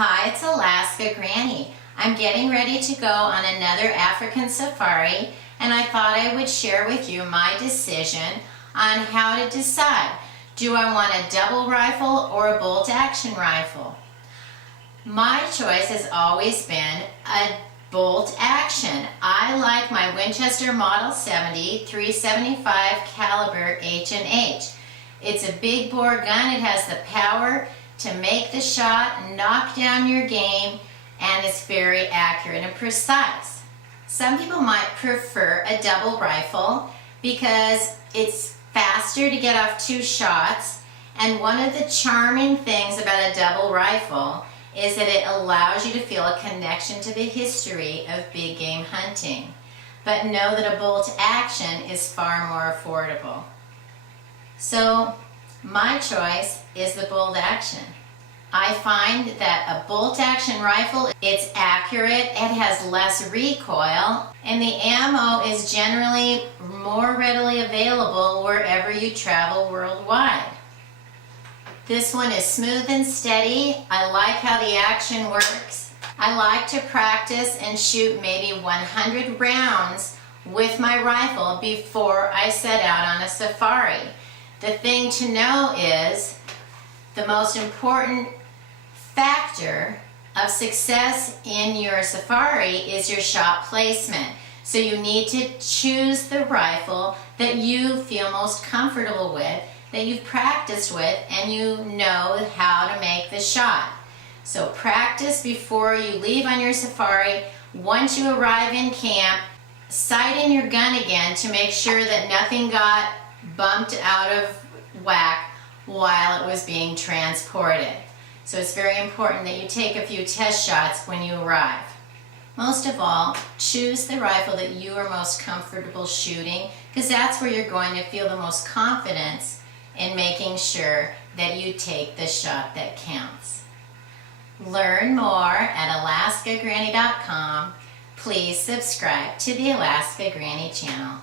Hi, it's Alaska Granny. I'm getting ready to go on another African safari, and I thought I would share with you my decision on how to decide. Do I want a double rifle or a bolt action rifle? My choice has always been a bolt action. I like my Winchester Model 70 375 caliber H&H. It's a big bore gun. It has the power to make the shot, knock down your game, and it's very accurate and precise. Some people might prefer a double rifle because it's faster to get off two shots, and one of the charming things about a double rifle is that it allows you to feel a connection to the history of big game hunting. But know that a bolt action is far more affordable. So my choice is the bolt action. I find that a bolt action rifle, it's accurate, it has less recoil, and the ammo is generally more readily available wherever you travel worldwide. This one is smooth and steady. I like how the action works. I like to practice and shoot maybe 100 rounds with my rifle before I set out on a safari. The thing to know is the most important factor of success in your safari is your shot placement. So you need to choose the rifle that you feel most comfortable with, that you've practiced with, and you know how to make the shot. So practice before you leave on your safari. Once you arrive in camp, sight in your gun again to make sure that nothing got bumped out of whack while it was being transported. So it's very important that you take a few test shots when you arrive. Most of all, choose the rifle that you are most comfortable shooting, because that's where you're going to feel the most confidence in making sure that you take the shot that counts. Learn more at alaskagranny.com. Please subscribe to the Alaska Granny channel.